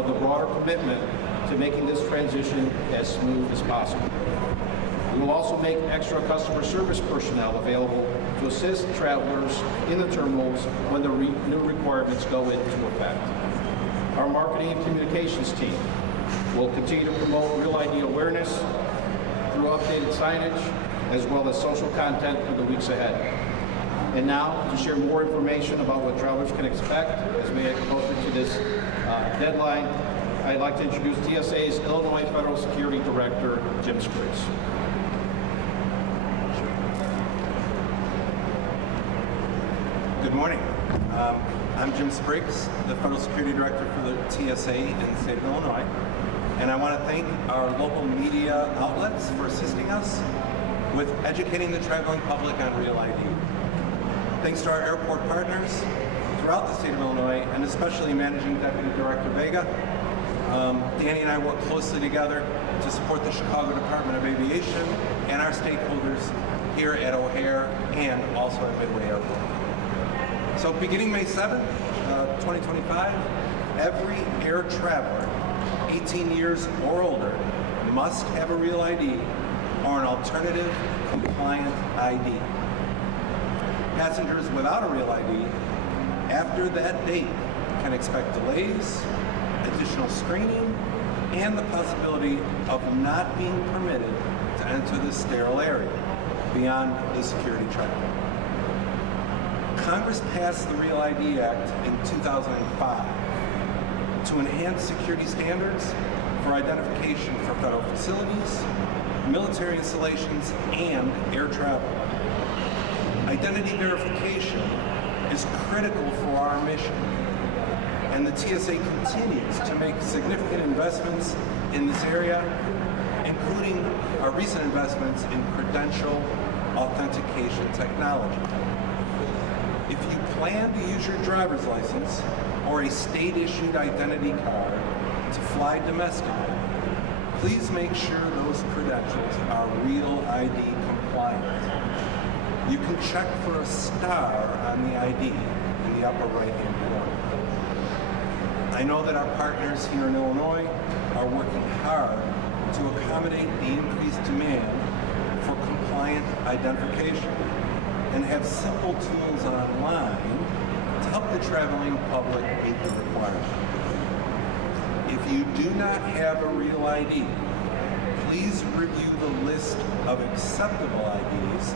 of the broader commitment to making this transition as smooth as possible. We will also make extra customer service personnel available to assist travelers in the terminals when the new requirements go into effect. Our marketing and communications team will continue to promote Real ID awareness through updated signage as well as social content for the weeks ahead. And now, to share more information about what travelers can expect as we get closer to this deadline, I'd like to introduce TSA's Illinois Federal Security Director, Jim Spriggs. Good morning. I'm Jim Spriggs, the Federal Security Director for the TSA in the state of Illinois. And I want to thank our local media outlets for assisting us with educating the traveling public on Real ID. Thanks to our airport partners throughout the state of Illinois, and especially Managing Deputy Director Vega, Danny and I work closely together to support the Chicago Department of Aviation and our stakeholders here at O'Hare and also at Midway Airport. So beginning May 7th, 2025, every air traveler 18 years or older must have a Real ID or an alternative compliant ID. Passengers without a Real ID after that date can expect delays, additional screening, and the possibility of not being permitted to enter the sterile area beyond the security checkpoint. Congress passed the Real ID Act in 2005 to enhance security standards for identification for federal facilities, military installations, and air travel. Identity verification is critical for our mission, and the TSA continues to make significant investments in this area, including our recent investments in credential authentication technology. If you plan to use your driver's license or a state-issued identity card to fly domestically, please make sure those credentials are Real ID compliant. You can check for a star on the ID in the upper right-hand corner. I know that our partners here in Illinois are working hard to accommodate the increased demand for compliant identification and have simple tools online to help the traveling public meet the requirement. If you do not have a Real ID, please review the list of acceptable IDs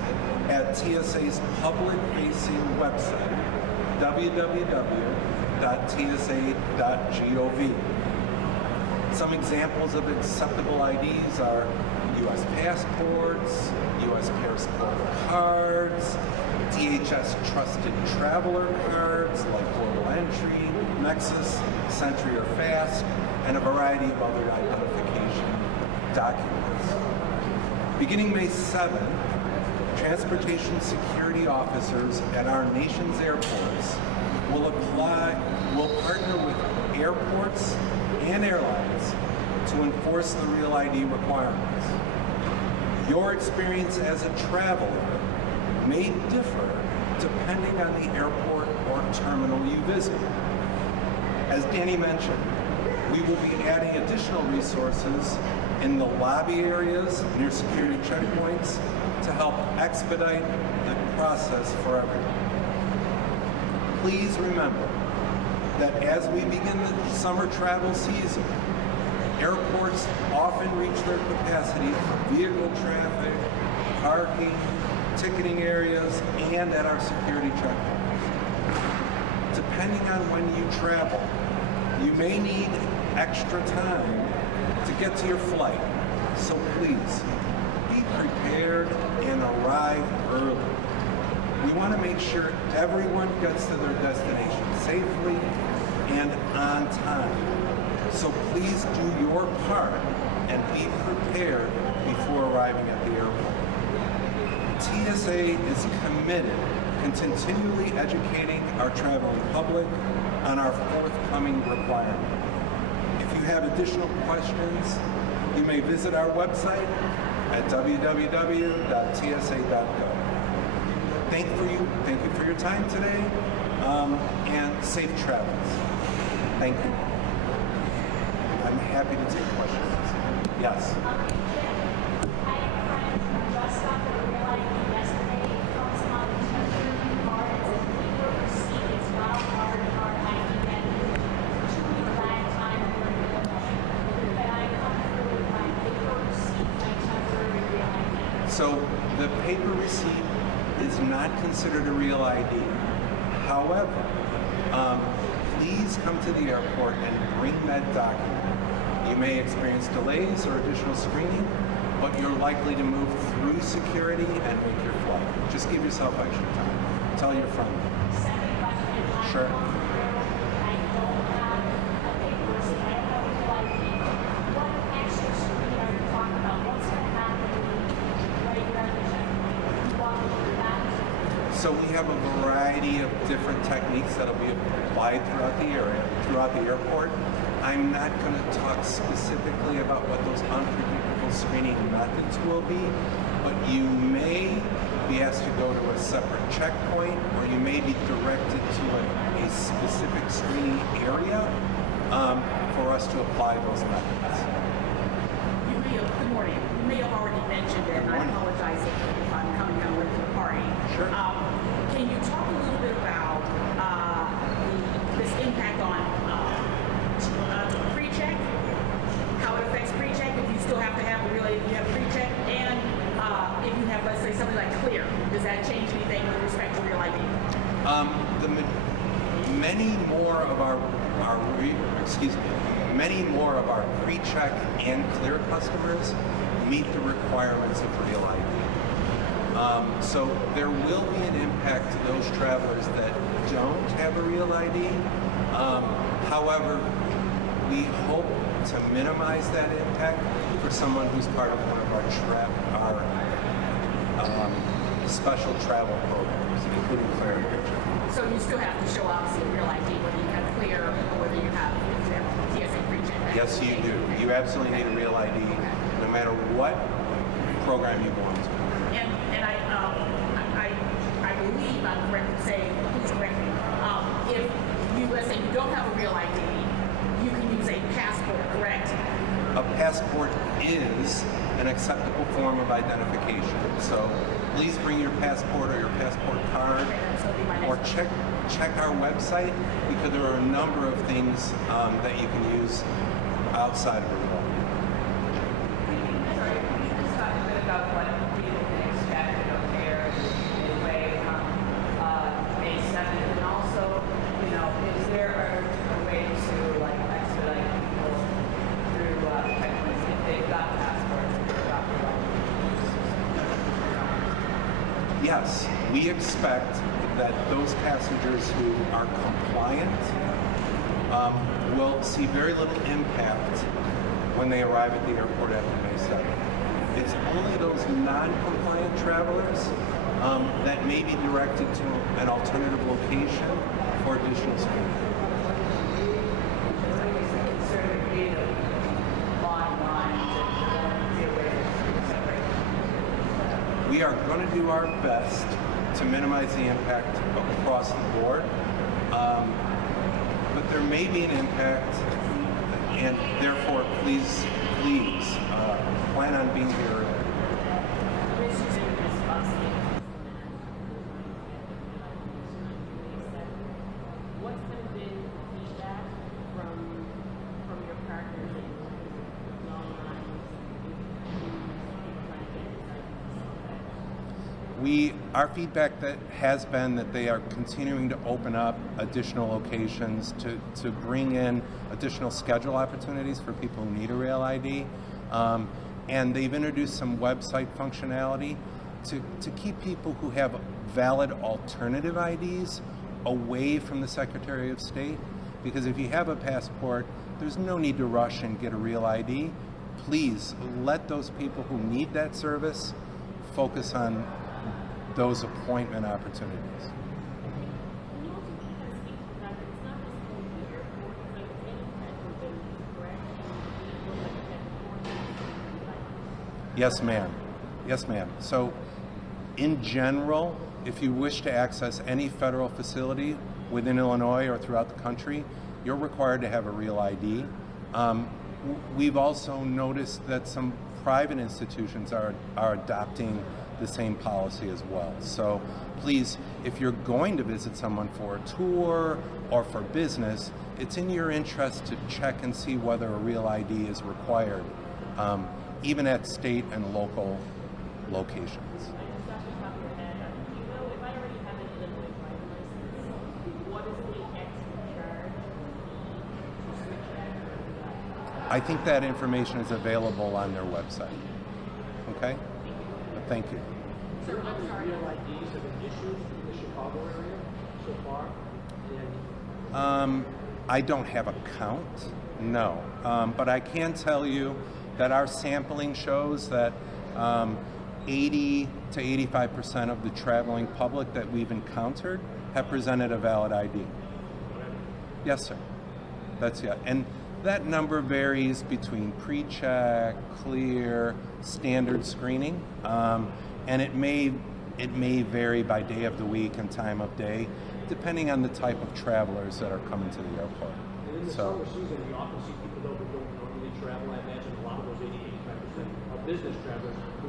at TSA's public-facing website, www.tsa.gov. Some examples of acceptable IDs are U.S. passports, U.S. passport cards, DHS Trusted Traveler cards like Global Entry, Nexus, Sentry or FAST, and a variety of other identification documents. Beginning May 7th, transportation security officers at our nation's airports will partner with airports and airlines to enforce the Real ID requirements. Your experience as a traveler may differ depending on the airport or terminal you visit. As Danny mentioned, we will be adding additional resources in the lobby areas near security checkpoints to help expedite the process for everyone. Please remember that as we begin the summer travel season, airports often reach their capacity for vehicle traffic, parking, ticketing areas, and at our security checkpoints. Depending on when you travel, you may need extra time to get to your flight, so please be prepared and arrive early. We want to make sure everyone gets to their destination safely and on time. So please do your part and be prepared before arriving at the airport. TSA is committed to continually educating our traveling public on our forthcoming requirement. If you have additional questions, you may visit our website at www.tsa.gov. Thank you for your time today, and safe travels. Thank you. I'm happy to take questions. Yes. So the paper receipt is not considered a real ID. However, please come to the airport and bring that document. You may experience delays or additional screening, but you're likely to move through security and make your flight. Just give yourself extra time. Tell your friend. Sure. So we have a variety of different techniques that'll be applied throughout the area, throughout the airport. I'm not going to talk specifically about what those unpredictable screening methods will be, but you may be asked to go to a separate checkpoint, or you may be directed to a specific screening area for us to apply those methods. Good morning. You may have already mentioned it, and I apologize if I'm coming down with the party. Sure. Can you talk a little bit about this impact on pre-check, how it affects pre-check, if you still have to have a if you have pre-check, and if you have, let's say, something like clear, does that change anything with respect to real ID? Many more of our pre-check and clear customers meet the requirements of real ID. So there will be an impact to those travelers that don't have a real ID. However, we hope to minimize that impact for someone who's part of one of our special travel programs, including clear and picture. So you still have to show obviously real ID, whether you have clear or whether you have, for example, TSA pre-check. Yes, you do. You absolutely need a real ID, no matter what program you belong to. And I believe I'm correct in saying, please correct me, if you, let's say you don't have a real ID, you can use a passport, correct? A passport is an acceptable form of identification. So please bring your passport or your passport card, or check our website, because there are a number of things that you can use outside of a real ID. Sorry, can you just talk a bit about what people can expect here midway on May 7th, and also, is there a way to expedite people through checkpoints if they've got passports and they've got their Yes, we expect that those passengers who are compliant will see very little impact when they arrive at the airport after May 7th. It's only those non-compliant travelers that may be directed to an alternative location for additional screening. We are going to do our best to minimize the impact across the board, but there may be an impact, and therefore, please plan on being here. What's been the feedback from your partners in long lines? Our feedback that has been that they are continuing to open up additional locations to bring in additional schedule opportunities for people who need a real ID. And they've introduced some website functionality to keep people who have valid alternative IDs away from the Secretary of State. Because if you have a passport, there's no need to rush and get a real ID. Please let those people who need that service focus on those appointment opportunities. Yes, ma'am. Yes, ma'am. So, in general, if you wish to access any federal facility within Illinois or throughout the country, you're required to have a real ID. We've also noticed that some private institutions are adopting the same policy as well. So please, if you're going to visit someone for a tour or for business, it's in your interest to check and see whether a real ID is required, even at state and local locations. I just off the top of your head, do you know if I already have an Illinois driver's license, what is the extra charge to switch that? I think that information is available on their website. Okay? Thank you. Sir, I'm sorry. Real IDs have been issued in the Chicago area so far? And I don't have a count, no. But I can tell you that our sampling shows that 80 to 85% of the traveling public that we've encountered have presented a valid ID. Yes, sir. That's it. And that number varies between pre-check, clear, standard screening, and it may vary by day of the week and time of day, depending on the type of travelers that are coming to the airport. And in the summer season, we often see people though who don't normally travel. I imagine a lot of those 80-85% are business travelers who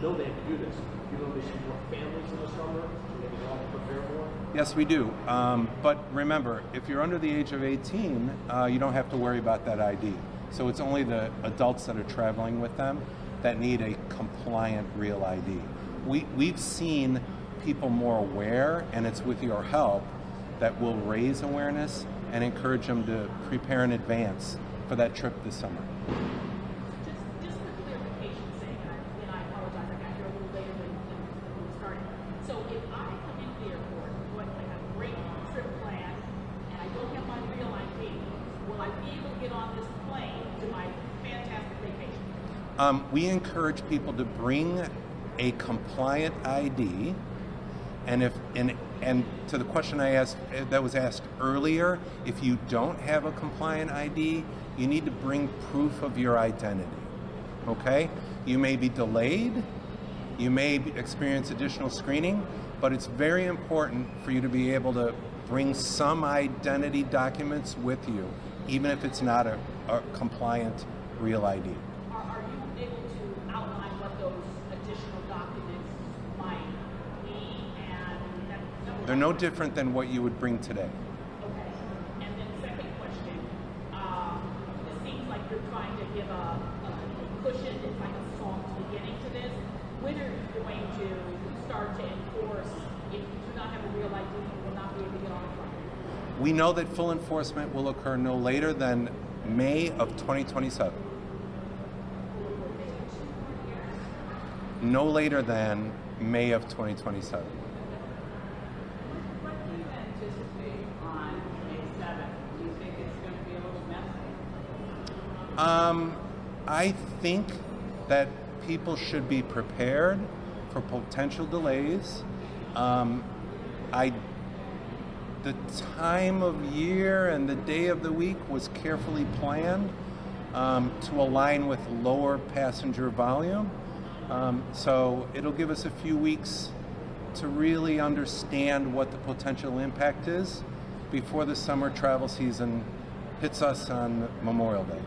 know they have to do this. You know, they see more families in the summer, so they can all prepare more. Yes, we do. But remember, if you're under the age of 18, you don't have to worry about that ID. So it's only the adults that are traveling with them that need a compliant real ID. We've seen people more aware, and it's with your help that will raise awareness and encourage them to prepare in advance for that trip this summer. Just for clarification's sake, and I apologize, I got here a little later than we started. So if I come into the airport, what, I have a great trip plan, and I don't have my real ID, will I be able to get on this plane to my fantastic vacation? We encourage people to bring a compliant ID, and to the question I asked that was asked earlier, if you don't have a compliant ID, you need to bring proof of your identity. Okay? You may be delayed, you may experience additional screening, but it's very important for you to be able to bring some identity documents with you, even if it's not a compliant real ID. Are you able to outline what those additional documents might be? And They're no different than what you would bring today. okay. And then second question, it seems like you're trying to give a cushion, it's like a soft beginning to this. When are you going to start to enforce, if you do not have a real ID, you will not be able to get on the plane? We know that full enforcement will occur no later than May of 2027. No later than May of 2027. What do you anticipate on May 7th? Do you think it's going to be a little messy? I think that people should be prepared for potential delays. The time of year and the day of the week was carefully planned to align with lower passenger volume. So it'll give us a few weeks to really understand what the potential impact is before the summer travel season hits us on Memorial Day.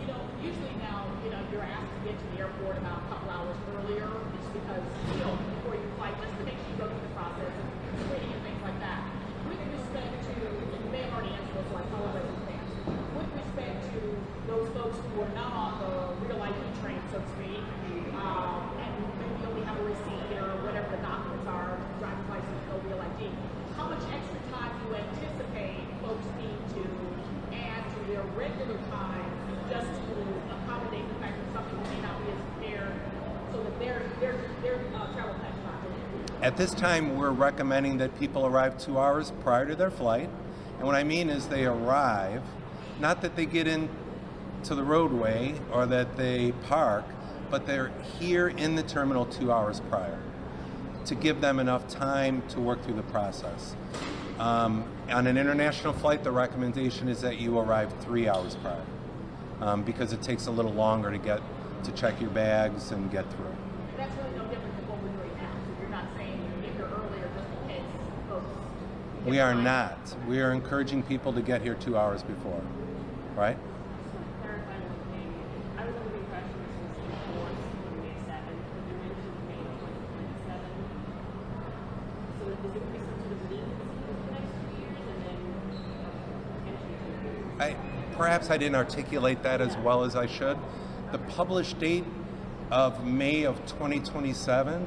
You know, usually now, you're asked to get to the airport about a couple hours earlier, just because, before you fly, just to make sure you go through the process of screening and things like that. With respect to, and you may have already answered this, so I apologize in advance. With respect to those folks who are not on the real ID train, so to speak, and maybe only have a receipt or whatever the documents are, driver's license, no real ID, how much extra time do you anticipate folks need to add to their regular time just to accommodate the fact that some people may not be as prepared so that their travel plan is not delayed? At this time, we're recommending that people arrive 2 hours prior to their flight. And what I mean is they arrive, not that they get into the roadway or that they park, but they're here in the terminal 2 hours prior to give them enough time to work through the process. On an international flight, the recommendation is that you arrive 3 hours prior because it takes a little longer to check your bags and get through. That's really no different than what we're doing now. So you're not saying you get here earlier just in case folks. We are not. We are encouraging people to get here 2 hours before, right? Just want to perhaps I didn't articulate that as well as I should. The published date of May of 2027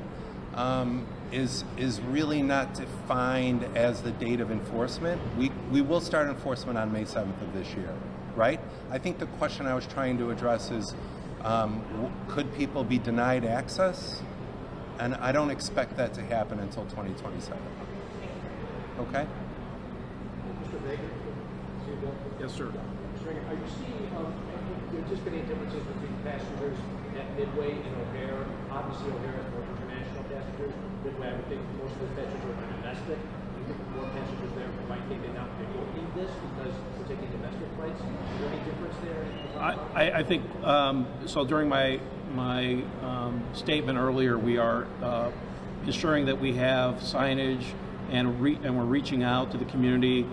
is really not defined as the date of enforcement. We will start enforcement on May 7th of this year, right? I think the question I was trying to address is, could people be denied access? And I don't expect that to happen until 2027. Okay? Mr. Baker? Yes, sir. Mr. Baker, are you seeing, anticipating differences between passengers at Midway and O'Hare? Obviously, O'Hare has more international passengers. Midway, I would think most of those passengers are domestic. Do you think more passengers there might think they not need this because we're taking domestic flights? Is there any difference there? I think, so during my statement earlier, we are ensuring that we have signage and we're reaching out to the community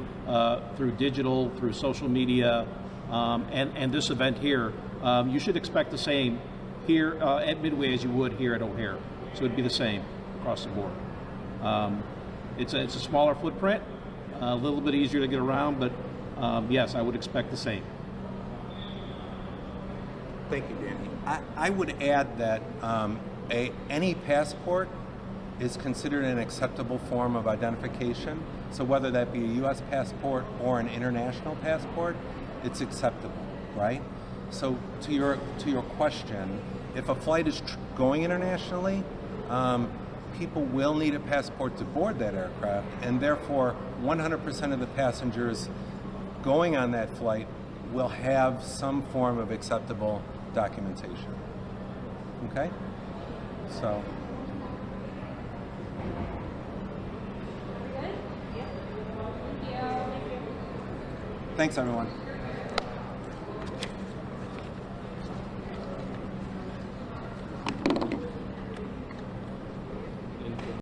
through digital, through social media, and this event here. You should expect the same here at Midway as you would here at O'Hare. So it'd be the same across the board. It's a smaller footprint, a little bit easier to get around, but yes, I would expect the same. Thank you, Danny. I would add that any passport is considered an acceptable form of identification. So whether that be a U.S. passport or an international passport, it's acceptable, right? So to your question, if a flight is going internationally, people will need a passport to board that aircraft, and therefore 100% of the passengers going on that flight will have some form of acceptable documentation. Okay? So. Thanks, everyone.